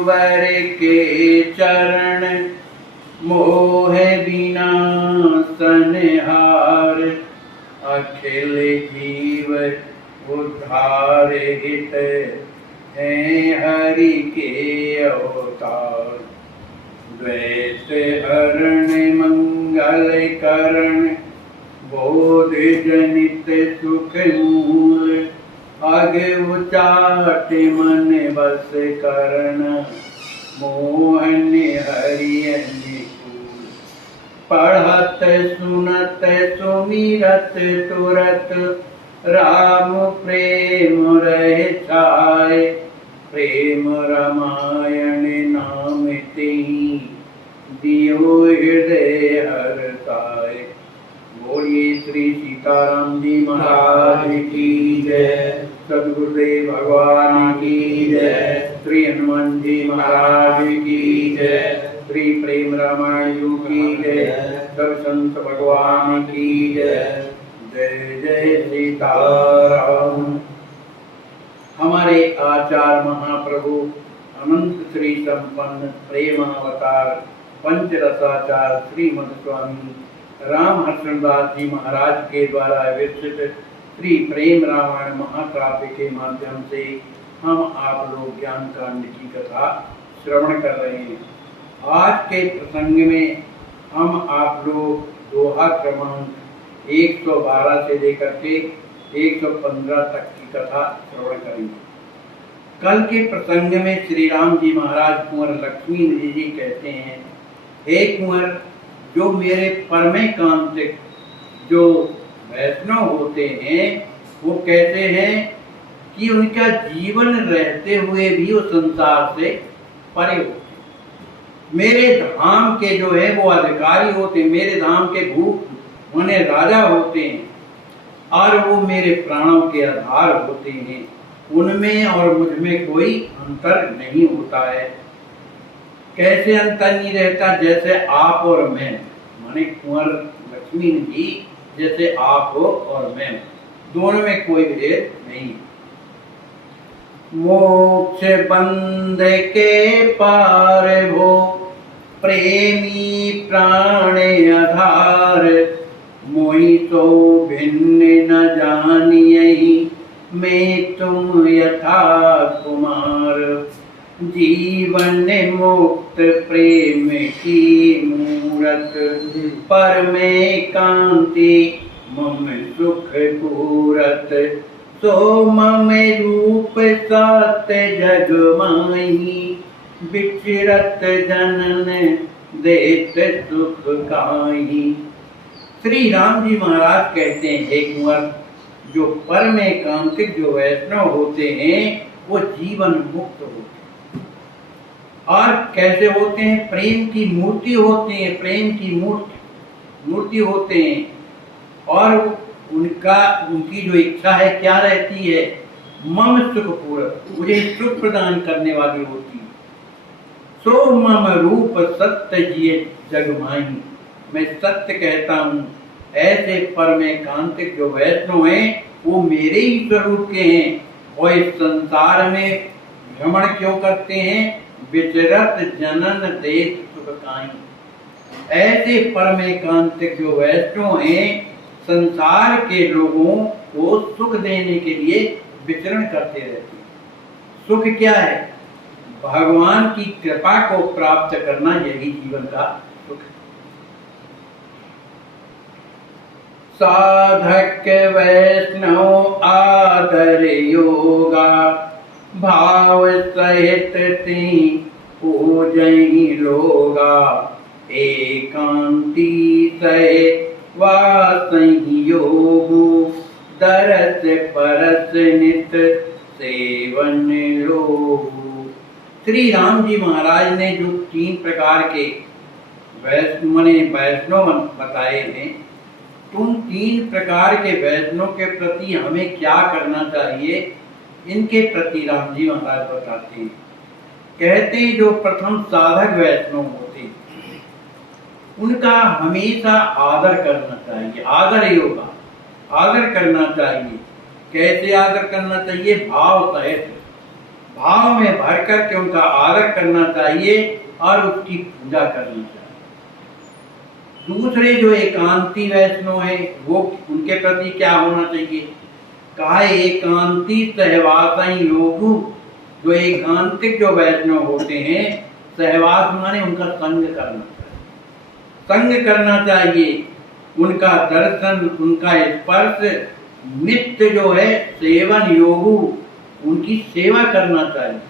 गुरुवर के चरण मोह बिना सनहार अखिल जीव उद्धार हित है हरि के अवतार द्वैत हरण मंगल करण बोध जनित सुख मूल अग उचाट मन बस करण मोहन हरि अनुकूल पढ़त सुनत सुमिरत तुरत राम प्रेम रह छाय प्रेम रामायण नाम तेहि दियो हृदय हरताय। बोलिए श्री सीताराम जी महाराज की जय, सद्गुरुदेव भगवान की जय, श्री हनुमान जी महाराज की जय, श्री प्रेम रामायण की जय, सब संत भगवान की जय। जय जय सीताराम। हमारे आचार्य महाप्रभु अनंत श्री संपन्न प्रेमावतार पंचरसाचार श्रीमद स्वामी राम हर्षदास जी महाराज के द्वारा विरचित श्री प्रेम रामायण महाकाव्य के माध्यम से हम आप लोग ज्ञान कांड की कथा श्रवण कर रहे हैं। आज के प्रसंग में हम आप लोग दोहा क्रमांक 112 से लेकर के 115 तक की कथा श्रवण करेंगे। कल के प्रसंग में श्री राम जी महाराज कुंवर लक्ष्मी जी कहते हैं, हे कुंवर, जो मेरे परमे कांतिक जो वैष्णव होते हैं वो कहते हैं कि उनका जीवन रहते हुए भी वो संसार से परे होते, मेरे धाम के जो है वो अधिकारी होते, मेरे धाम के भूप माने राजा होते हैं और वो मेरे प्राणों के आधार होते हैं, उनमें और मुझ में कोई अंतर नहीं होता है। कैसे अंतर नहीं रहता? जैसे आप और मैं, माने कुंवर लक्ष्मी जी जैसे आप हो और मैं, दोनों में कोई भेद नहीं। मोक्ष बंध के पार हो प्रेमी प्राण आधार, मोहि तो भिन्न न जानियहि मैं तुम यथा कुमार, जीवन मुक्त प्रेम की मूरत परमे कांति मम सुख पूरत, सो मम रूप सत्य जग माही, विचरत जनन देत सुख काहि। श्री राम जी महाराज कहते हैं, हे कुंवर, जो परमे कांतिक जो वैष्णव होते हैं वो जीवन मुक्त होते हैं। और कैसे होते हैं? प्रेम की मूर्ति होते हैं, प्रेम की मूर्ति होते हैं। और उनकी जो इच्छा है क्या रहती है? मम सुख पूरक, मुझे सुख प्रदान करने वाली होती है। सो मम रूप सत्य जिये जग माही, मैं सत्य कहता हूँ। ऐसे परमे कांतिक जो वैष्णव हैं वो मेरे ही स्वरूप के हैं और इस संसार में भ्रमण क्यों करते हैं? विचरत जनन देश सुख काई। ऐसे परमे कांतिक जो वैष्णव हैं संसार के लोगों को सुख देने के लिए विचरण करते रहते हैं। सुख क्या है? भगवान की कृपा को प्राप्त करना, यही जीवन का सुख है। साधक वैष्णव आदर योगा, भाव सहित ती पूजहि लोगा, एकांती सहित वासहि योगु, दरस परस नित सेवन लोगु। श्री राम जी महाराज ने जो 3 प्रकार के वैष्णव बताए हैं, उन 3 प्रकार के वैष्णव के प्रति हमें क्या करना चाहिए, इनके प्रति राम जी महाराज बताते हैं। कहते हैं जो प्रथम साधक वैष्णव होते उनका हमेशा आदर करना चाहिए। आदर योगा, आदर करना चाहिए। कैसे आदर करना चाहिए? भाव सहित। भाव में भर करके उनका आदर करना चाहिए और उसकी पूजा करनी चाहिए। दूसरे जो एकांती वैष्णव है वो उनके प्रति क्या होना चाहिए? कहा एकांती सहवास योगु, जो एकांतिक जो वैष्णव होते हैं, सहवास माने उनका संग करना चाहिए, संग करना चाहिए, उनका दर्शन, उनका स्पर्श, नित्य जो है सेवन योगु, उनकी सेवा करना चाहिए।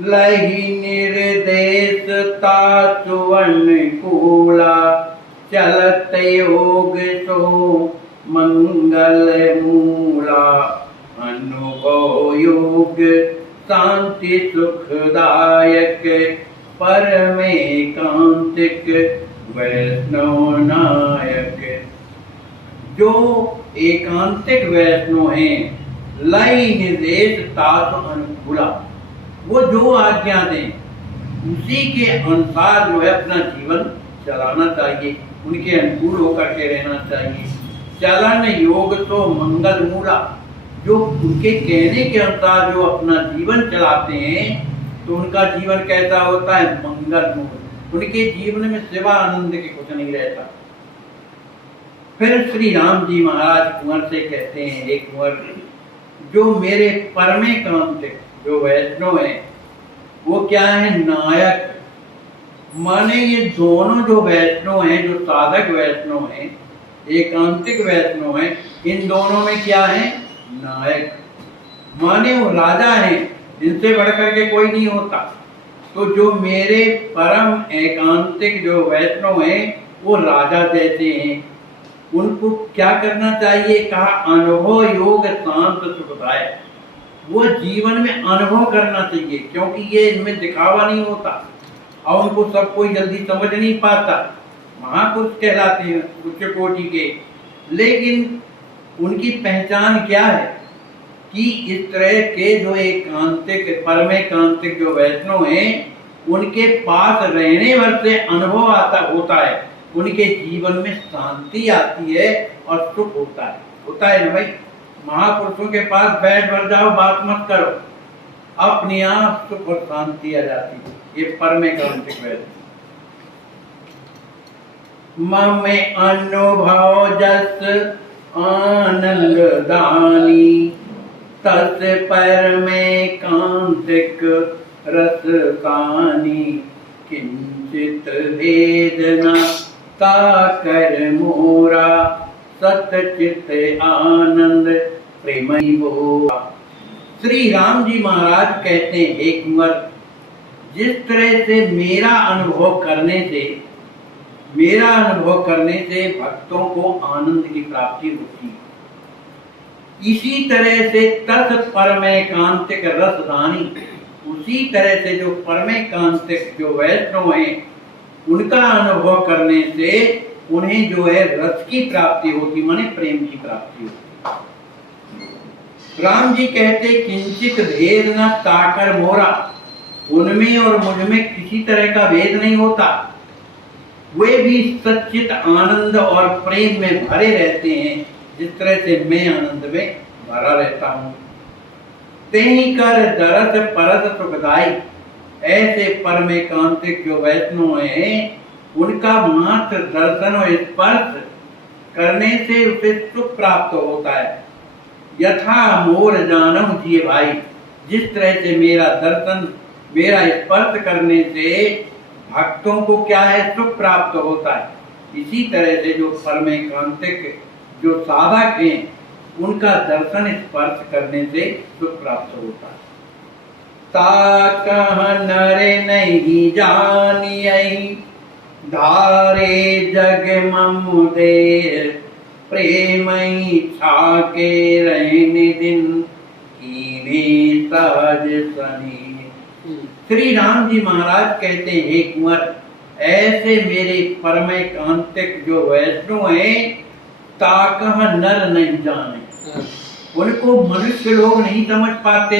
लही निर्देश ताचुअनुकूला, चलत योग सो मंगल मूला, अनुभव योग शांति सुखदायक, परमेकांतिक वैष्णव नायक। जो एकांतिक वैष्णव हैं, लय निर्देश तासु अनुकूला, वो जो आज्ञा दें उसी के अनुसार जो है अपना जीवन चलाना चाहिए, उनके अनुकूल होकर के रहना चाहिए। चलन योग तो मंगल मूला, जो उनके कहने के अनुसार जो अपना जीवन चलाते हैं तो उनका जीवन कैसा होता है? मंगल मूल। उनके जीवन में सिवा आनंद के कुछ नहीं रहता। फिर श्री राम जी महाराज कुंवर से कहते हैं, हे कुंवर, जो मेरे परमे कांतिक जो वैष्णव है वो क्या है? नायक। माने ये दोनों जो वैष्णव हैं, जो साधक वैष्णव हैं, एकांतिक वैष्णव हैं, इन दोनों में क्या है? नायक। माने वो राजा हैं, जिनसे बढ़कर के कोई नहीं होता। तो जो मेरे परम एकांतिक जो वैष्णव हैं वो राजा जैसे हैं। उनको क्या करना चाहिए? कहा अनुभव योग शांत सुखदायक। वो जीवन में अनुभव करना चाहिए, क्योंकि ये इनमें दिखावा नहीं होता और उनको सब कोई जल्दी समझ नहीं पाता। महापुरुष कहलाते हैं उच्च कोटि के, लेकिन उनकी पहचान क्या है कि इस तरह के जो एकांतिक परमेकांतिक जो वैष्णव हैं उनके पास रहने भर से अनुभव होता है, उनके जीवन में शांति आती है और सुख होता है ना भाई। महापुरुषों के पास बैठ भर जाओ, बात मत करो, अपने आप सुख और शांति आ जाती है। ये परमेकांतिक वैष्णव। मम अनुभव जस आनंद दानी, तस परमेकांतिक रस कानी, किंचित वेदना ताकर मोरा, सतचित आनंद प्रेमई मोरा। श्री राम जी महाराज कहते हैं, हे कुंवर, जिस तरह से मेरा अनुभव करने से भक्तों को आनंद की प्राप्ति होती है, इसी तरह से तत् परमेकांतिक रसदानी, उसी तरह से जो परमेकांतिक जो वैष्णव हैं उनका अनुभव करने से उन्हें जो है रस की प्राप्ति होती, माने प्रेम की प्राप्ति होती। राम जी कहते किंचित भेद न ताकर मोरा, उनमें और मुझ में किसी तरह का भेद नहीं होता। वे भी सच्चित आनंद और प्रेम में भरे रहते हैं, जिस तरह से मैं आनंद में भरा रहता हूँ। तेहि कर दरस परस सुखदाई, ऐसे परमेकांतिक जो वैष्णव हैं उनका मात्र दर्शन और स्पर्श करने से उसे सुख प्राप्त होता है। यथा मोर जानम जिए भाई, जिस तरह से मेरा दर्शन मेरा स्पर्श करने से भक्तों को क्या है? सुख प्राप्त होता है। इसी तरह से जो परमेकांतिक जो साधक हैं उनका दर्शन स्पर्श करने से सुख प्राप्त होता है। ताकह नरे नहीं जानियहि, धारे जग मम देर, प्रेमई छाके रहने दिन, कीने सहज सनी। श्री राम जी महाराज कहते हैं, हे कुंवर, ऐसे मेरे परमेकांतिक जो वैष्णव हैं ताकह नर नहीं जाने, उनको मनुष्य लोग नहीं समझ पाते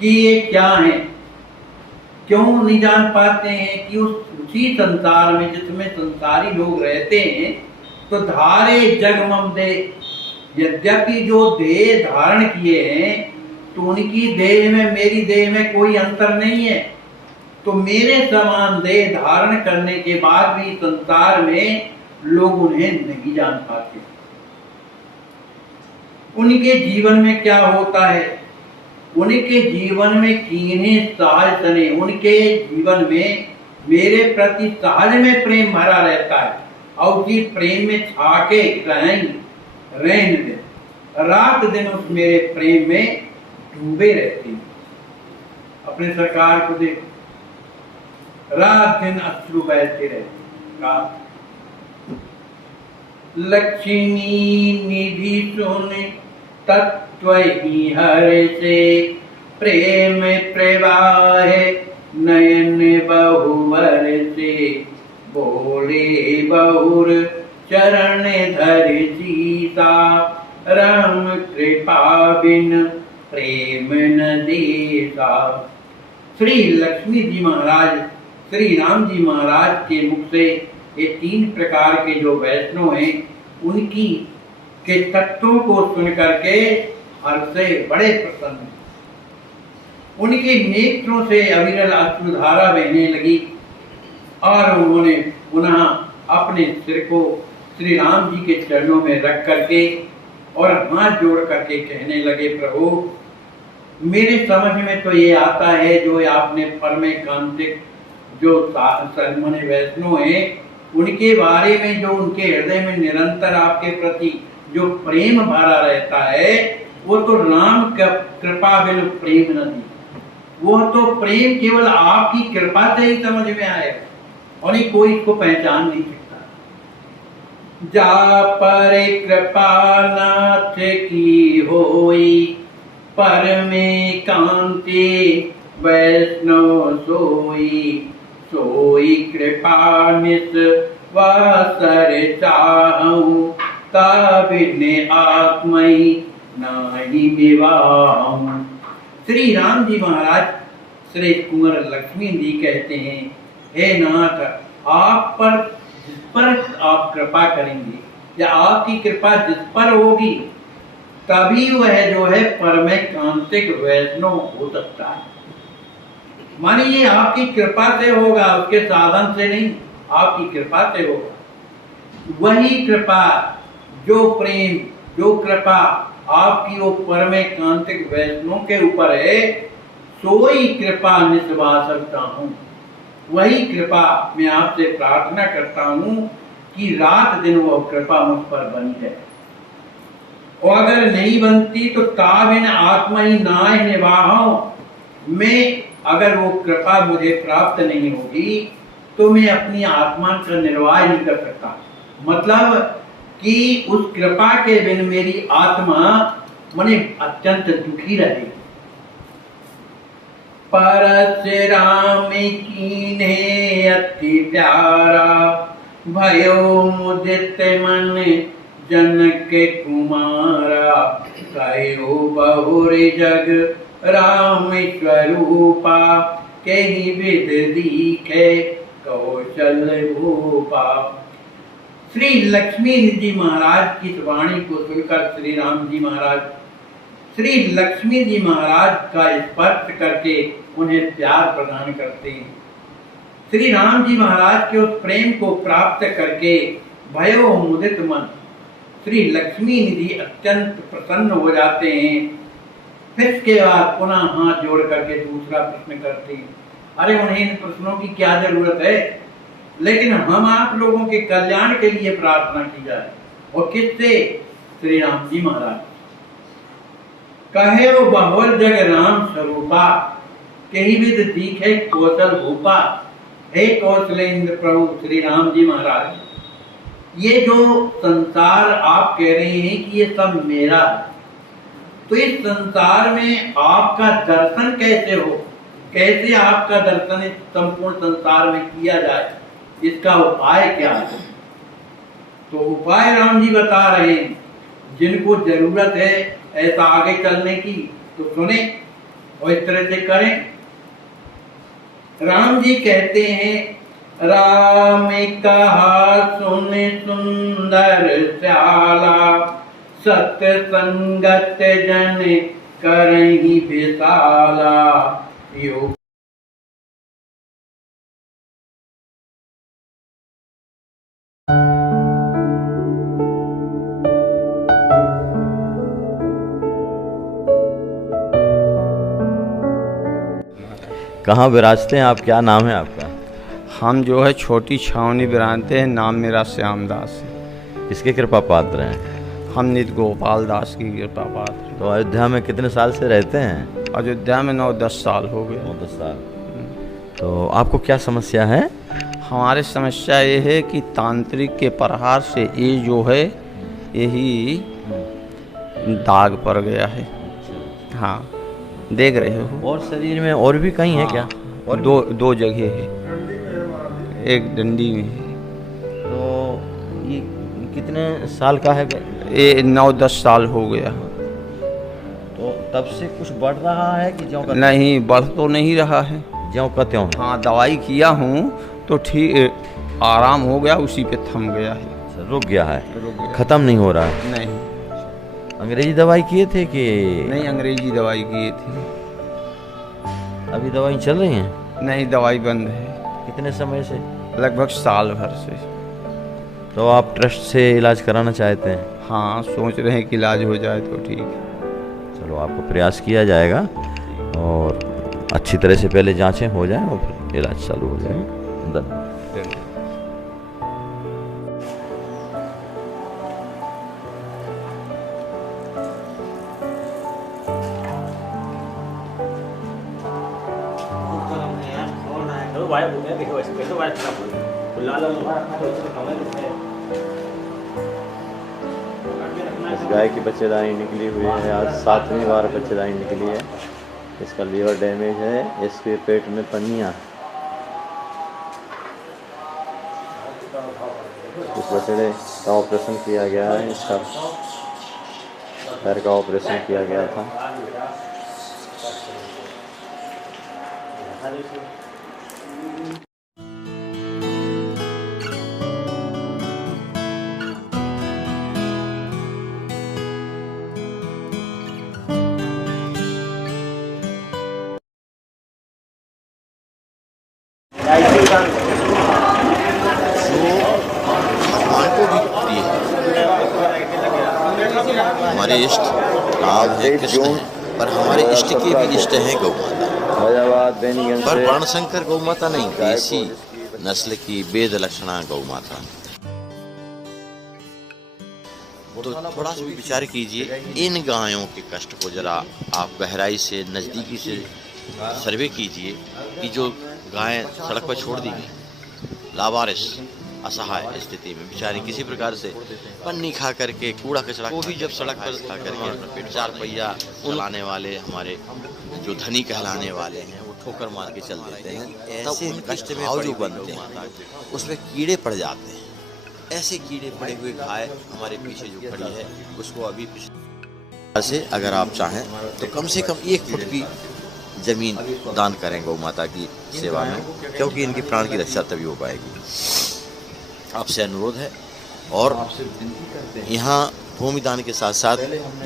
कि ये क्या है। क्यों नहीं जान पाते हैं? कि उसी संसार में जिसमें संसारी लोग रहते हैं, तो धारे जग मम दे, यद्यपि जो देह धारण किए हैं तो उनकी देह में मेरी देह में कोई अंतर नहीं है। तो मेरे समान देह धारण करने के बाद भी संसार में लोग उन्हें नहीं जान पाते। उनके जीवन में क्या होता है? उनके जीवन में कीने सहज तने, उनके जीवन में मेरे प्रति सहज में प्रेम भरा रहता है और उसी प्रेम में छाके रहने दे, रात दिन उस मेरे प्रेम में डूबे रहते हैं। अपने सरकार को देख, रात दिन अश्रु बहते रहते। लक्ष्मी निधि सुन तत्व ही हर से, प्रेम प्रवाह नयन बहुवर से, बोले बहुर चरण धर सीता, राम कृपा बिन प्रेम न देता। श्री लक्ष्मी जी महाराज, श्री राम जी महाराज के मुख से ये 3 प्रकार के जो वैष्णव हैं उनकी के तत्वों को सुन करके हर्ष से बड़े प्रसन्न हैं। उनके नेत्रों से अविरल अश्रुधारा बहने लगी और उन्होंने पुनः अपने सिर को श्री राम जी के चरणों में रख करके और हाथ जोड़ करके कहने लगे, प्रभु मेरे समझ में तो ये आता है जो आपने परमे कांतिक जो सन्मने वैष्णव हैं उनके बारे में, जो उनके हृदय में निरंतर आपके प्रति जो प्रेम भरा रहता है, वो तो राम कृपा बिन प्रेम न दी, वो तो प्रेम केवल आपकी कृपा से ही समझ में आए और कोई इसको पहचान नहीं सकता। जा पर कृपा नाथ की होई, परमे कांति वैष्णव सोई, सोई कृपा निस वासर चाहूं, ताबिने आत्मई नाही विवाहूं। श्री राम जी महाराज श्री कुंवर लक्ष्मी जी कहते हैं, हे नाथ आप पर जिस पर आप कृपा करेंगे या आपकी कृपा जिस पर होगी तभी वह जो है परमे कांतिक वैष्णव हो सकता है। मानिए आपकी कृपा से होगा, उसके साधन से नहीं, आपकी कृपा से होगा। वही कृपा जो प्रेम जो कृपा आपकी वो परमे कांतिक वैष्णव के ऊपर है, सोई कृपा निस्वा सकता हूँ। वही कृपा मैं आपसे प्रार्थना करता हूँ कि रात दिन वो कृपा मुझ पर बनी है, और अगर नहीं बनती तो ताबिन आत्मा ही नाय निवाहो, मैं अगर वो कृपा मुझे प्राप्त नहीं होगी तो मैं अपनी आत्मा का निर्वाह नहीं कर सकता। मतलब कि उस कृपा के बिन मेरी आत्मा मने अत्यंत दुखी रहेगी। परशुराम कीन्हे अति प्यारा, भयो मुदित मन जनक कुमारा, कहो बहुर जग राम स्वरूपा, कहीं विध दीखे कौशल भूपा। श्री लक्ष्मी जी महाराज की इस वाणी को सुनकर श्री राम जी महाराज श्री लक्ष्मी जी महाराज का स्पर्श करके उन्हें प्यार प्रदान करते हैं। श्री राम जी महाराज के उस प्रेम को प्राप्त करके भयो मुदित मन श्री लक्ष्मी निधि अत्यंत प्रसन्न हो जाते हैं। फिर इसके बाद पुनः हाथ जोड़ करके दूसरा प्रश्न करते हैं, अरे उन्हें इन प्रश्नों की क्या जरूरत है, लेकिन हम आप लोगों के कल्याण के लिए प्रार्थना की जाए। और किससे? श्री राम जी महाराज कहे वो बहुर जग राम स्वरूपा, कहीं विध दीखे कौशल भूपा। हे कौशलेंद्र प्रभु श्री राम जी महाराज, ये जो संसार आप कह रहे हैं कि ये सब मेरा है, तो इस संसार में आपका दर्शन कैसे हो, कैसे आपका दर्शन इस संपूर्ण संसार में किया जाए, इसका उपाय क्या है? तो उपाय राम जी बता रहे हैं। जिनको जरूरत है ऐसा आगे चलने की तो सुने और इस तरह से करें। राम जी कहते हैं, राम कहा सुन सुंदर श्याला, सत संगत जन करहि विशाला योग। कहाँ विराजते हैं आप, क्या नाम है आपका? हम जो है छोटी छावनी बिरानते हैं, नाम मेरा श्याम दास है। किसके कृपा पात्र हैं? हम नित गोपाल दास की कृपा पात्र हैं। तो अयोध्या में कितने साल से रहते हैं? अयोध्या में 9-10 साल हो गए। 9-10 साल। तो आपको क्या समस्या है? हमारे समस्या ये है कि तांत्रिक के प्रहार से ये जो है यही दाग पड़ गया है। हाँ, देख रहे हो। और शरीर में और भी कहीं है क्या? और दो जगह है, एक डंडी में है। तो ये कितने साल का है? ये 9-10 साल हो गया। तो तब से कुछ बढ़ रहा है कि ज्यों का नहीं, बढ़ तो नहीं रहा है। ज्यों का त्यों? हाँ, दवाई किया हूँ तो ठीक आराम हो गया, उसी पे थम गया है। रुक गया है, रुक गया। खत्म नहीं हो रहा है? नहीं। अंग्रेजी दवाई किए थे कि नहीं, अंग्रेजी दवाई किए थे। अभी दवाई चल रही हैं? नहीं, दवाई बंद है। कितने समय से? लगभग साल भर से। तो आप ट्रस्ट से इलाज कराना चाहते हैं? हाँ, सोच रहे हैं कि इलाज हो जाए तो ठीक है। चलो, आपको प्रयास किया जाएगा और अच्छी तरह से पहले जांचें हो जाएं और फिर इलाज चालू हो जाएगा। इस गाय की बच्चेदानी निकली हुई है, आज 7वीं बार बच्चेदानी निकली है। इसका लीवर डैमेज है, इसके पेट में पन्नियाँ। इस बछड़े का ऑपरेशन किया गया है, इसका पैर का ऑपरेशन किया गया था। भगवान को भी प्रिय है। हमारे इष्ट राम है, कृष्ण है, पर हमारे इष्ट के भी इष्ट हैं गौ माता। पर वर्णशंकर गौ माता नहीं, देसी नस्ल की वेद लक्षणा गौ माता। तो थोड़ा सा विचार कीजिए, इन गायों के कष्ट को जरा आप गहराई से नज़दीकी से सर्वे कीजिए कि जो गायें सड़क पर छोड़ दी गई, लावारिस असहाय स्थिति में बेचारी किसी प्रकार से पन्नी खा करके, कूड़ा कचरा को भी जब सड़क पर खा करके अपना पेट 4 पहिया चलाने वाले हमारे जो धनी कहलाने वाले हैं, वो ठोकर मार के चल देते हैं। तब उन कष्ट में भाव जो बनते हैं उसमें कीड़े पड़ जाते हैं। ऐसे कीड़े पड़े हुए गाय हमारे पीछे जो खड़ी है, उसको अभी से अगर आप चाहें तो कम से कम 1 फुट की जमीन दान करें गौ माता की सेवा में, क्योंकि इनकी प्राण की रक्षा तभी हो पाएगी। आपसे अनुरोध है। और यहाँ भूमि दान के साथ साथ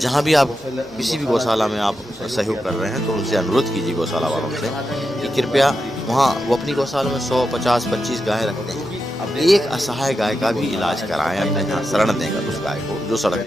जहाँ भी आप किसी भी गौशाला में आप सहयोग कर रहे हैं, तो उनसे अनुरोध कीजिए गौशाला वालों से कि कृपया वहाँ वो अपनी गौशाला में 100, 50, 25 गायें रखते हैं। अब एक असहाय गाय का भी इलाज कराएं, अपने यहाँ शरण देंगे उस गाय को जो सड़क